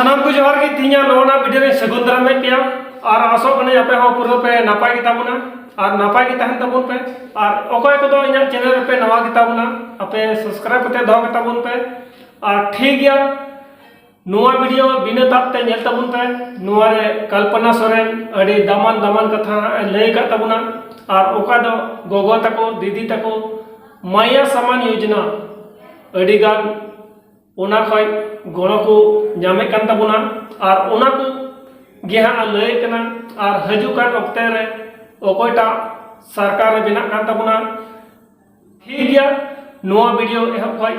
सानाम को जोहार के तीन नवा वीडियो में सगुन दाराम पे और आसो कने आपे हो पूरा पे नापाय के ताबुना और नापाय के तहन ताबुन पे और ओकय को दो इन चैनल पे नवा के ताबुना आपे सब्सक्राइब करते दो के ताबुन पे और ठीक गया नवा वीडियो बिना ताबते नेल ताबुन पे नवा रे कल्पना सोरेन अड़ी दामान दामान कथा लय का ताबुना और ओका दो गोगो तको दीदी तको माया समान योजना अड़ी गान ओना खय गणो को नामे कान ताबुना और ओना को गेहा लय कना और हजुकान अक्ते रे ओकोटा सरकार बिना कान ताबुना ठीक गया नवा वीडियो एहब खय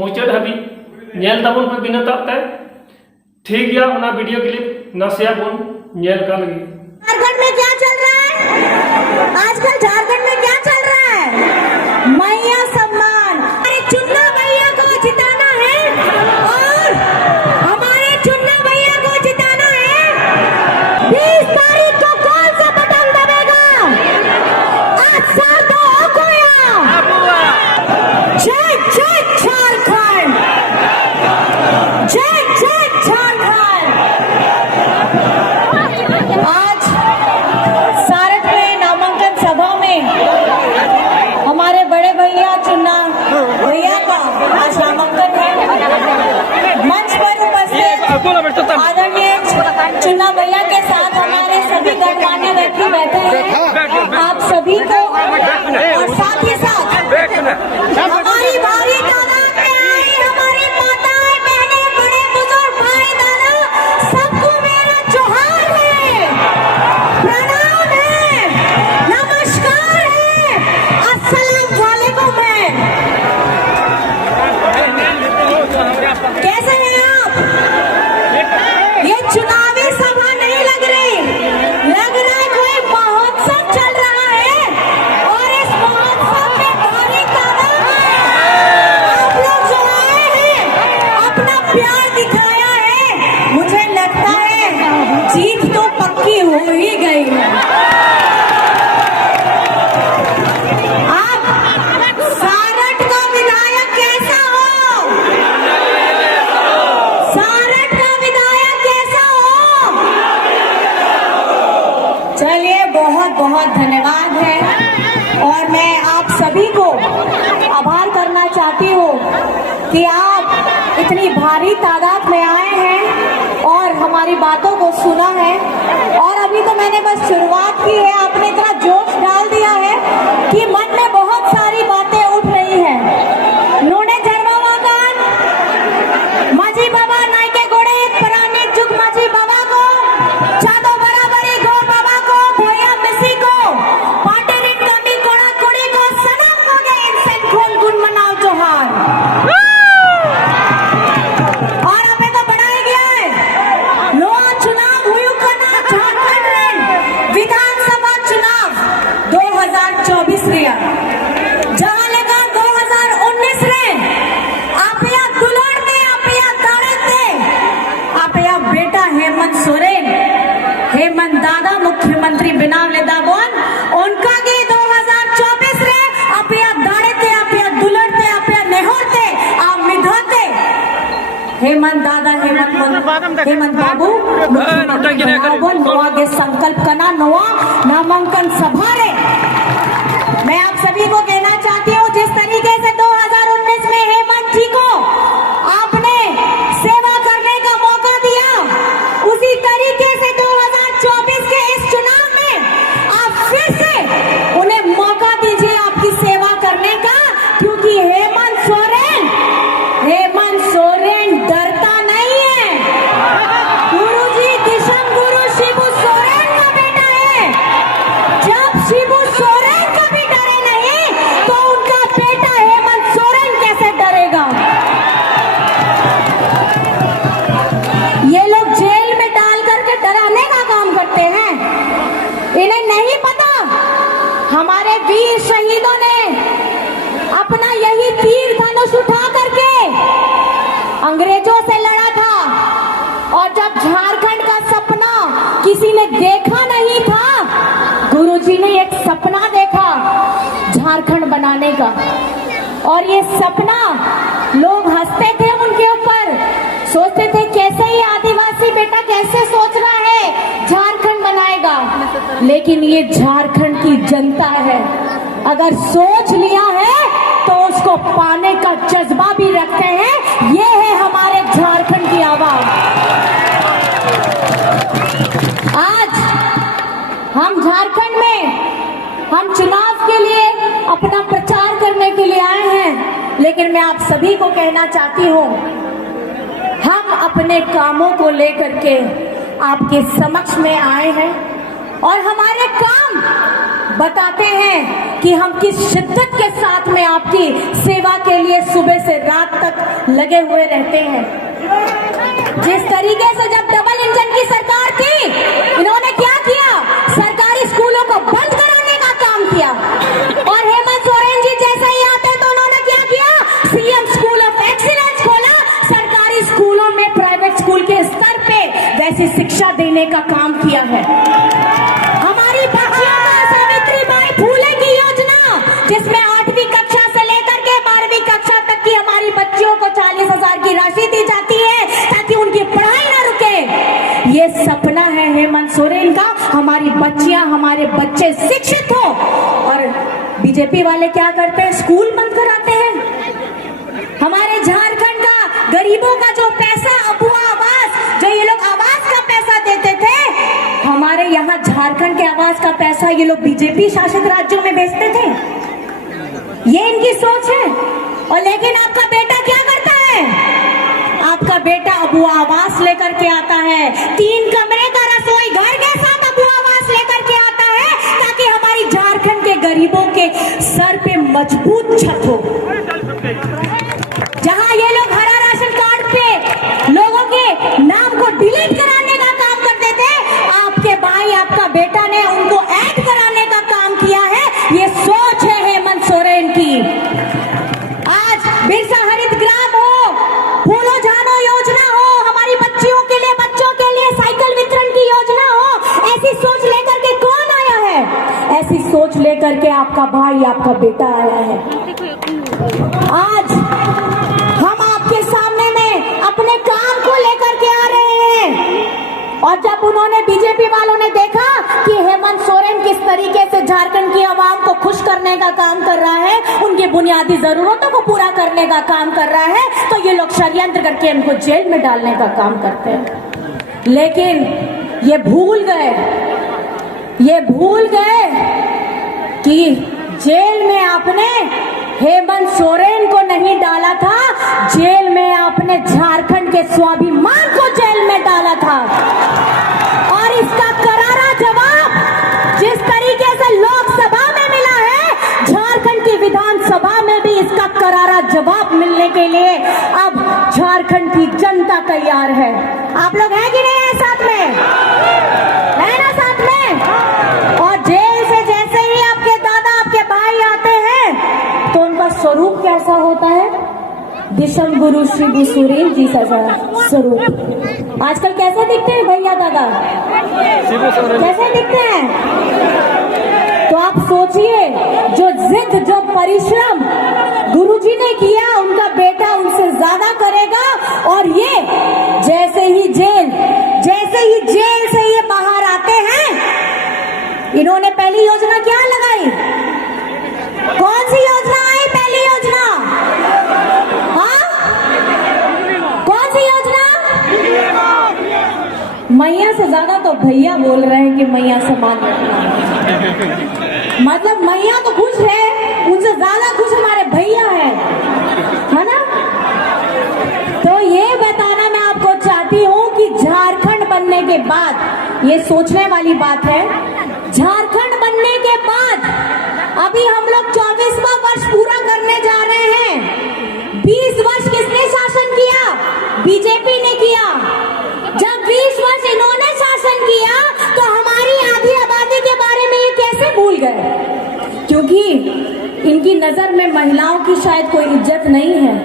मुचाद हाबी नेल ताबुन पे बिना ताबते ठीक गया ओना वीडियो क्लिप नसिया बोन नेल का लगी। झारखंड में क्या चल रहा है आजकल? झारखंड में क्या चल रहा है? मैया सम्मान। अरे चुन्ना मैया को जिताना है और हमारे चुन्ना मैया को जिताना है। 20 तारीख को कौन सा बटन दबेगा? आज साल तो हो गया। जय जय झारखंड, जय जय झारखंड। आज सारठ में नामांकन सभा में हमारे बड़े भैया चुन्ना भैया का आज नामांकन है। मंच पर उपस्थित आदरणीय चुन्ना भैया के साथ हमारे सभी गणमान्य व्यक्ति बैठे हैं। आप सभी को और साथ ही साथ हमारी भारी तादाद में आई हमारी माताएं बहनें बड़े बुजुर्ग भाई दादा सबको मेरा जोहार है, प्रणाम है, नमस्कार है, अस्सलाम वालेकुम है। कैसे हैं आप? ये चुनावी सभा नहीं लग रही, लग रहा है कोई महोत्सव चल रहा है और इस महोत्सव में भारी तादाद में आप लोग जो आए हैं अपना प्यार दिखाया है। मुझे लगता है जीत तो पक्की हो ही गई है। आप सारठ का विधायक कैसा हो? सारठ का विधायक कैसा हो? चलिए बहुत बहुत धन्यवाद है और मैं आप सभी को आभार करना चाहती हूँ कि आप इतनी भारी तादाद में आए हैं और हमारी बातों को सुना है। और अभी तो मैंने बस शुरुआत की है, आपने इतना जोश डाल दिया है कि मन में बहुत सारी बातें उठ रही हैं। नूने जरवा गान माझी बाबा नायके गोड़े परानिक जुग माझी बाबा को चादो बराबरी गो बाबा को भैया मिसी को पाटेरिन कमी कोड़ा कोड़ी को सनम हो गए इंसान खोल गुन मनाओ जोहार। और हमें तो बढ़ाया गया है लोहा चुनाव हुई करना झारखंड में विधानसभा चुनाव 2024 रिया जहां लगा 2019 रे आप या दुलड़ते आप या दाड़ते आप या बेटा हेमंत सोरेन हेमंत दादा मुख्यमंत्री बनाव लेदा बोन उनका की 2024 रे आप या दाड़ते आप या दुलड़ते आप या नेहोरते आप मिधोते हेमंत दादा हेमंत बाबू नवा के संकल्प करना नवा नामांकन सभा रे। मैं आप सभी को कहना चाहती हूँ जिस तरीके से 2019 में हेमंत जी को आपने सेवा करने का मौका दिया उसी तरीके से 2024 के इस चुनाव में आप फिर से उन्हें मौका दीजिए आपकी सेवा करने का, क्योंकि हेमंत सोरेन डरता नहीं है। गुरुजी दिशम गुरु शिबू सोरेन का बेटा है। जब शिबू सोरेन कभी डरे नहीं तो उनका बेटा हेमंत सोरेन कैसे डरेगा? ये लोग जेल में डाल करके डराने का काम करते हैं। इन्हें नहीं पता हमारे वीर शहीदों ने अपना यही तीर धनुष उठा करके अंग्रेजों से लड़ा था और जब झारखंड का सपना किसी ने देखा नहीं था, गुरुजी ने एक सपना देखा झारखंड बनाने का और ये सपना लोग हंसते थे उनके ऊपर, सोचते थे कैसे ये आदिवासी लेकिन ये झारखंड की जनता है, अगर सोच लिया है तो उसको पाने का जज्बा भी रखते हैं। ये है हमारे झारखंड की आवाज। आज हम झारखंड में हम चुनाव के लिए अपना प्रचार करने के लिए आए हैं, लेकिन मैं आप सभी को कहना चाहती हूँ, हम अपने कामों को लेकर के आपके समक्ष में आए हैं और हमारे काम बताते हैं कि हम किस शिद्दत के साथ में आपकी सेवा के लिए सुबह से रात तक लगे हुए रहते हैं। जिस तरीके से जब डबल इंजन की सरकार थी, इन्होंने क्या किया, सरकारी स्कूलों को बंद कराने का काम किया। और हेमंत सोरेन जी जैसे ही आते तो उन्होंने क्या किया, सीएम स्कूल ऑफ एक्सीलेंस खोला, सरकारी स्कूलों में प्राइवेट स्कूल के स्तर पे वैसी शिक्षा देने का काम किया है। हमारी बच्चियों का सावित्रीबाई फूले की योजना, जिसमें 8वीं कक्षा से लेकर के 12वीं कक्षा तक की हमारी बच्चियों को 40,000 की राशि दी जाती है ताकि उनकी पढ़ाई ना रुके। ये सपना है हेमंत सोरेन का, हमारी बच्चियां हमारे बच्चे शिक्षित हो। और बीजेपी वाले क्या करते हैं, स्कूल बंद कराते हैं। हमारे झारखंड का गरीबों का जो पैसा अबुआ आवास, जो ये लोग आवास का पैसा देते थे, हमारे यहाँ झारखंड के आवास का पैसा ये लोग बीजेपी शासित राज्यों में भेजते थे। ये इनकी सोच है। और लेकिन आपका बेटा क्या करता है, आपका बेटा अबुआ आवास लेकर के आता है, 3 कमरे का रसोई घर के साथ अबुआ आवास लेकर के आता है ताकि हमारी झारखंड के गरीबों के सर पे मजबूत छत हो। जहां ये लोग हरा राशन कार्ड पे लोगों के नाम को डिलीट कराने का काम करते थे, आपके भाई आपका बेटा ने उनको ऐड कराने का काम किया है। ये सोच है हेमंत सोरेन की। आज बिरसा हरित ग्राम हो, फूलो झानो योजना हो, हमारी बच्चियों के लिए बच्चों के लिए साइकिल वितरण की योजना हो, ऐसी सोच लेकर के कौन आया है, ऐसी सोच लेकर के आपका भाई आपका बेटा आया है। आज हम आपके सामने में अपने काम को लेकर के आ रहे हैं। और जब उन्होंने बीजेपी वालों ने देखा कि हेमंत सोरेन किस तरीके से झारखंड की आवाम को खुश करने का काम कर रहा है, उनकी बुनियादी जरूरतों को पूरा करने का काम कर रहा है, तो ये लोग षड्यंत्र करके इनको जेल में डालने का काम करते हैं। लेकिन ये भूल गए कि जेल में आपने हेमंत सोरेन को नहीं डाला था, जेल में आपने झारखंड के स्वाभिमान को जेल में डाला था। और इसका करारा जवाब जिस तरीके से लोकसभा में मिला है, झारखंड की विधानसभा में भी इसका करारा जवाब मिलने के लिए अब झारखंड की जनता तैयार है। आप लोग हैं कि नहीं है साथ में, है ना साथ में। और जेल से जैसे ही आपके दादा आपके भाई आते हैं तो उनका स्वरूप कैसा होता है, दिशम गुरु शिबू सुरेन जी सा स्वरूप। आजकल कैसे दिखते हैं भैया दादा, कैसे दिखते हैं? तो आप सोचिए, जो जिद जो परिश्रम गुरुजी ने किया, उनका बेटा उनसे ज्यादा करेगा। और ये जैसे ही जेल से ये बाहर आते हैं, इन्होंने पहली योजना क्या लगाई, कौन सी योजना आई पहली योजना, हाँ कौन सी योजना? मैया से ज्यादा तो भैया बोल रहे हैं कि मैया सम्मान रखना। मतलब मैया तो खुश है, उनसे ज्यादा खुश हमारे भैया है ना। तो ये बताना मैं आपको चाहती हूँ कि झारखंड बनने के बाद, ये सोचने वाली बात है, झारखंड बनने के बाद अभी हम लोग 24वां वर्ष पूरा करने जा रहे हैं। 20 वर्ष किसने शासन किया, बीजेपी ने किया। जब 20 वर्ष इन्होंने शासन किया तो हमारी आधी आबादी के बारे में ये कैसे भूल गए? क्योंकि इनकी नजर में महिलाओं की शायद कोई इज्जत नहीं है।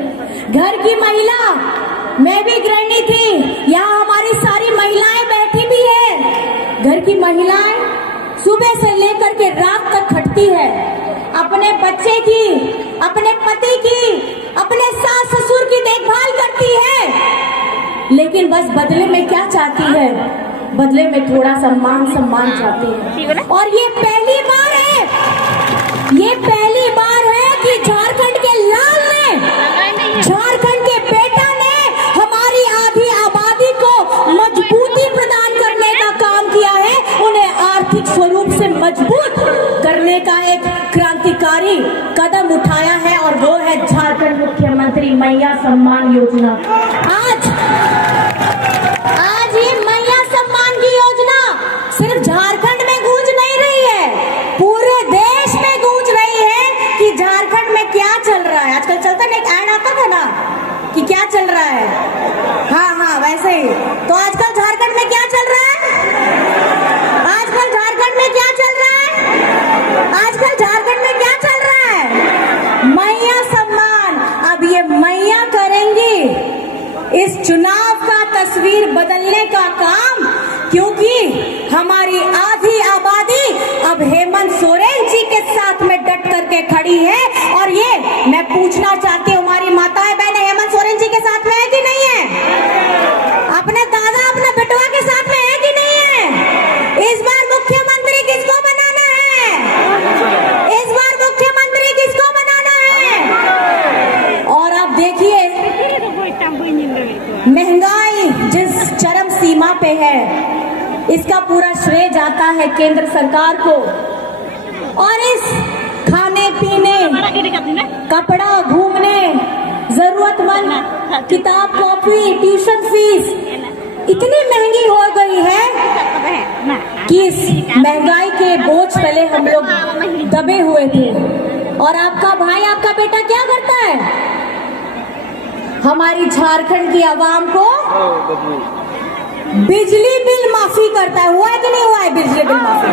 घर की महिला, मैं भी गृहिणी थी, यहाँ हमारी सारी महिलाएं बैठी भी है। घर की महिलाएं सुबह से लेकर के रात तक खटती है, अपने बच्चे की, अपने पति की, अपने सास ससुर की देखभाल करती है, लेकिन बस बदले में क्या चाहती है, बदले में थोड़ा सम्मान चाहते हैं। और ये पहली बार है कि झारखंड के लाल ने, झारखंड के बेटा ने हमारी आधी आबादी को मजबूती प्रदान करने का काम किया है, उन्हें आर्थिक स्वरूप से मजबूत करने का एक क्रांतिकारी कदम उठाया है, और वो है झारखंड मुख्यमंत्री मैया सम्मान योजना। आज ये मैया सम्मान की योजना सिर्फ झारखंड में गूंज नहीं रही है, पूरे देश में गूंज रही है कि झारखंड में क्या चल रहा है। आजकल चलता ना, एक ऐड आता था ना कि क्या चल रहा है, हाँ वैसे ही। तो आजकल झारखंड में क्या चल रहा है? आजकल झारखंड में क्या चल रहा है? आजकल झारखंड में क्या चल रहा है? मैया सम्मान। अब ये मैया करेंगी इस चुनाव का तस्वीर बदलने का काम, क्योंकि हमारी आधी आबादी अब हेमंत सोरेन जी के साथ में डट करके खड़ी है। और ये मैं पूछना चाहती हूँ, हमारी माताएं बहनें हेमंत सोरेन जी के साथ में है कि नहीं है? अपने दादा अपने बेटवा के साथ में है कि नहीं है? इस बार मुख्यमंत्री किसको बनाना है? इस बार मुख्यमंत्री किसको बनाना है? और आप देखिए महंगाई जिस चरम सीमा पे है, इसका पूरा श्रेय जाता है केंद्र सरकार को। और इस खाने पीने, कपड़ा, घूमने, जरूरतमंद किताब, कॉपी, ट्यूशन फीस इतनी महंगी हो गई है कि इस महंगाई के बोझ तले हम लोग दबे हुए थे। और आपका भाई, आपका बेटा क्या करता है? हमारी झारखंड की आवाम को बिजली बिल माफी करता है। हुआ है कि नहीं हुआ है बिजली बिल माफी?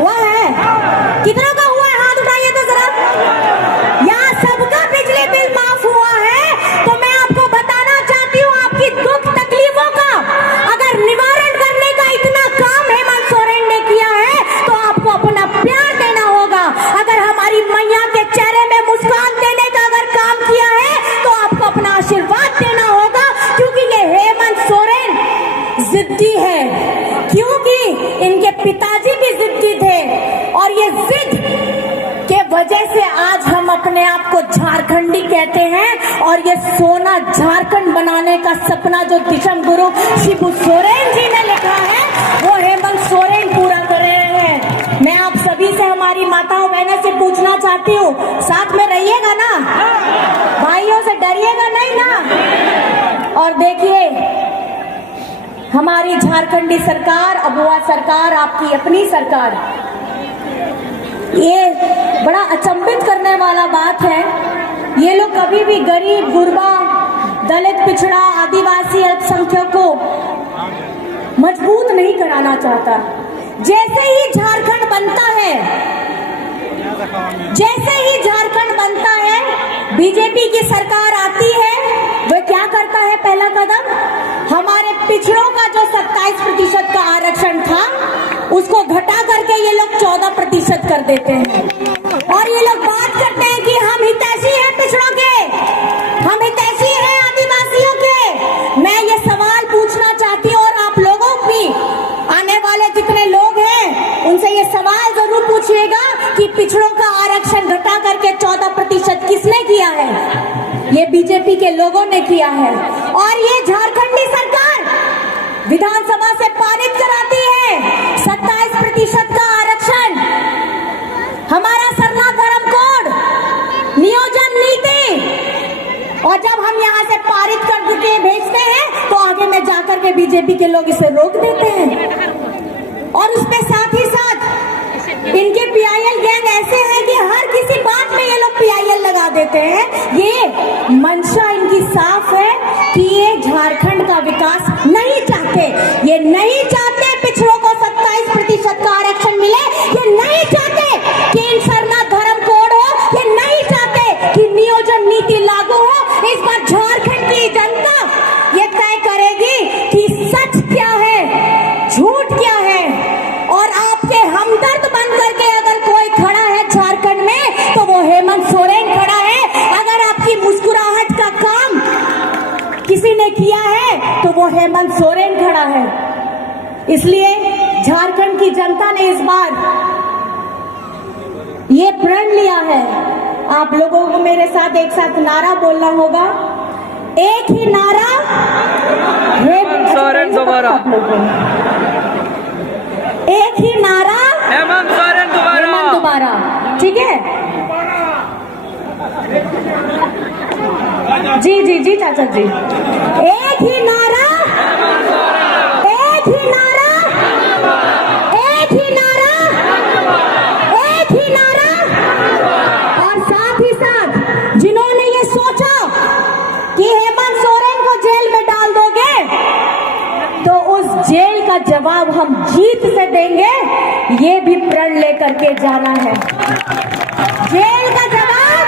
हुआ है? कितना का हुआ है? हाथ उठाइए तो जरा। यहाँ सबका बिजली बिल माफ हुआ है। तो मैं आपको बताना चाहती हूँ, आपकी दुख तकलीफों का अगर निवारण करने का इतना काम हेमंत सोरेन ने किया है, तो आपको अपना प्यार देना होगा। अगर हमारी मैया के चेहरे में मुस्कान देने का अगर काम किया है, तो आपको अपना आशीर्वाद देना होगा, क्योंकि ये हेमंत सोरेन जिद्दी है, क्योंकि इनके पिताजी भी जिद्दी थे। और ये जिद के वजह से आज हम अपने आप को झारखंडी कहते हैं। और ये सोना झारखंड बनाने का सपना जो दिशम गुरु शिबू सोरेन जी ने लिखा है, वो हेमंत सोरेन पूरा कर रहे हैं। मैं आप सभी से, हमारी माताओं बहनों से पूछना चाहती हूँ, साथ में रहिएगा ना? भाइयों से डरिएगा नहीं ना? और देखिए, हमारी झारखंडी सरकार, अबुआ सरकार, आपकी अपनी सरकार, ये बड़ा अचंभित करने वाला बात है। ये लोग कभी भी गरीब, गुरबा, दलित, पिछड़ा, आदिवासी, अल्पसंख्यक को मजबूत नहीं कराना चाहता। जैसे ही झारखंड बनता है, बीजेपी की सरकार आती है, वो क्या करता है? पहला कदम, हमारे पिछड़ों का जो 27% का आरक्षण था, उसको घटा करके ये लोग 14% कर देते हैं। और ये लोग बात करते हैं कि हम हितैषी हैं पिछड़ों के, हम हितैषी हैं आदिवासियों के। मैं ये सवाल पूछना चाहती हूँ, और आप लोगों भी, आने वाले जितने लोग हैं, उनसे ये सवाल जरूर पूछिएगा कि पिछड़ों का आरक्षण घटा करके 14% किसने किया है? ये बीजेपी के लोगों ने किया है। और ये झारखंडी सरकार विधानसभा से पारित कराती है 27% का आरक्षण। हमारा सरना धर्म कोड, नियोजन नीति, और जब हम यहाँ से पारित करके भेजते हैं, तो आगे में जाकर के बीजेपी के लोग इसे रोक देते हैं। और उसके साथ ही साथ इनके पीआईएल गैंग ऐसे हैं कि हर किसी बात में ये लोग पीआईएल लगा देते हैं। ये मंशा इनकी साफ है कि ये झारखंड का विकास नहीं चाहते। ये नहीं चाहते पिछड़ों को 27% का आरक्षण मिले, ये नहीं चाहते कि इन सरना धर्म कोड हो, ये नहीं चाहते कि नियोजन नीति लागू हो। इस बार झारखंड की जनता ये तय करेगी कि सच क्या है, झूठ क्या है। और आपके हमदर्द बन करके अगर कोई खड़ा है झारखंड में, तो वो हेमंत सोरेन खड़ा है। अगर आपकी मुस्कुराहट का काम किसी ने किया है, तो वो हेमंत सोरेन खड़ा है। इसलिए झारखंड की जनता ने इस बार ये प्रण लिया है। आप लोगों को मेरे साथ एक साथ नारा बोलना होगा, एक ही नारा, हेमंत सोरेन दोबारा, एक ही नारा, हेमंत सोरेन दोबारा, ठीक है? जी जी जी चाचा जी, एक ही नारा, एक ही नारा, एक ही नारा, एक ही नारा। और साथ ही साथ जिन्होंने ये सोचा कि हेमंत सोरेन को जेल में डाल दोगे, तो उस जेल का जवाब हम जीत से देंगे, ये भी प्रण लेकर के जाना है। जेल का जवाब,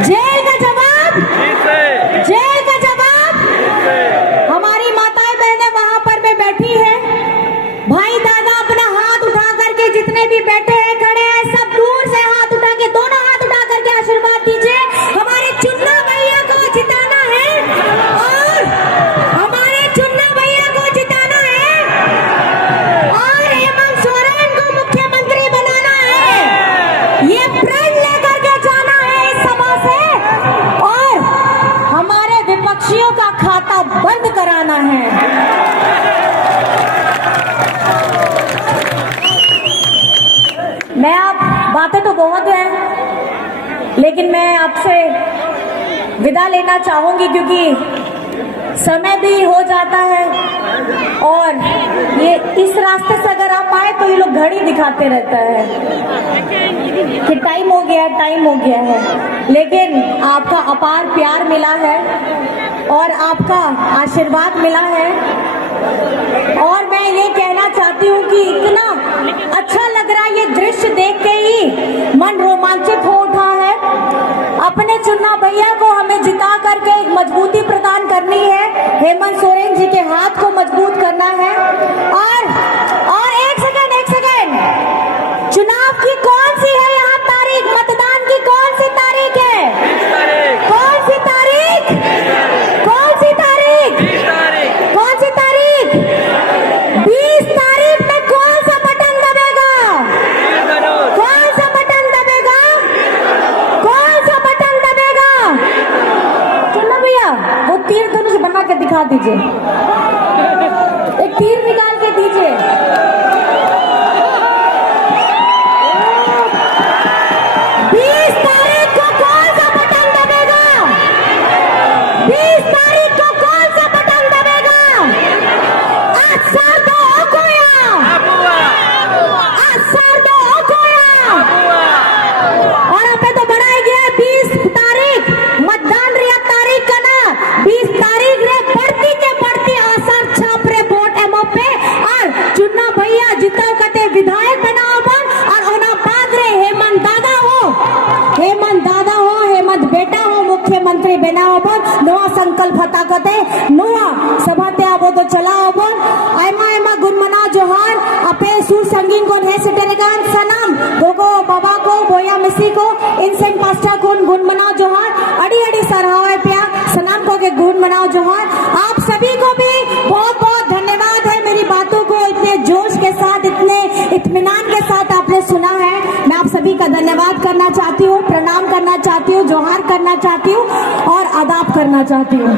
जेल का जवाब, जेल का जवाब। हमारी माताएं बहनें वहां पर में बैठी है, भाई दादा अपना हाथ उठा करके, जितने भी बैठे हैं खड़े हैं, सब दूर से हाथ उठा के, दोनों हाथ उठा करके आशीर्वाद दीजिए। हमारे चुन्ना भैया को जिताना है, और हमारे चुन्ना भैया को जिताना है, और हेमंत सोरेन को मुख्यमंत्री बनाना है। ये प्रण लेकर के जाना है इस सभा से, और हमारे विपक्षियों का खाता बंद कराना है। मैं आप बातें तो बहुत हैं, लेकिन मैं आपसे विदा लेना चाहूंगी, क्योंकि समय भी हो जाता है, और ये इस रास्ते से अगर आप आए तो ये लोग घड़ी दिखाते रहता है कि टाइम हो गया है, टाइम हो गया है। लेकिन आपका अपार प्यार मिला है और आपका आशीर्वाद मिला है, और मैं ये कहना चाहती हूँ कि इतना अच्छा लग रहा है, ये दृश्य देख के ही मन रोमांचित हो उठा है। अपने चुन्ना भैया को हमें जिता करके एक मजबूती प्रदान करनी है, हेमंत सोरेन जी के हाथ को मजबूत करना है। और एक सेकंड, चुनाव की कौन सी है यहाँ तारीख? मतदान की कौन सी तारीख है? कौन सी तारीख? कौन सी तारीख? कौन सी तारीख? 20 तारीख में कौन सा बटन दबेगा? कौन सा बटन दबेगा? कौन सा बटन दबेगा? चुन्ना भैया वो तीर धनुष बना के दिखा दीजिए, एक तीर निकाल के दीजिए। 20 तारीख को कौन सा बटन दबेगा? 20 तारीख को कौन सा बटन दबेगा? आज सर दो हो कोया, आज सर दो हो कोया। और आपने तो बढ़ाई गया 20 तारीख मतदान रिया तारीख का ना, 20 तारीख रे बढ़ती के बढ़ती आसार छाप रे वोट एमओ पे, और चुन्ना भैया जिताओ कते विधायक बनाओ बन, और ओना बाद रे हेमंत दादा हो, हेमंत दादा हो, हेमंत बेटा हो, मुख्यमंत्री बनाओ बन। नोआ संकल्प हता कते नोआ सभाते आबो तो चलाओ बन। आयमा आयमा गुणमना जोहार अपे सुर संगीन को है सेटेरेगान सनम गोगो बाबा को बोया मिसी को इनसेन पास्टा गुण गुणमना जोहार अड़ी अड़ी सराहो है प्या सनम को के गुण मनाओ जोहार। आप सभी को भी बहुत बहुत धन्यवाद है, मेरी बातों को इतने जोश के साथ, इतने इत्मीनान के साथ आपने सुना है। मैं आप सभी का धन्यवाद करना चाहती हूँ, प्रणाम करना चाहती हूँ, जोहार करना चाहती हूँ और आदाब करना चाहती हूँ।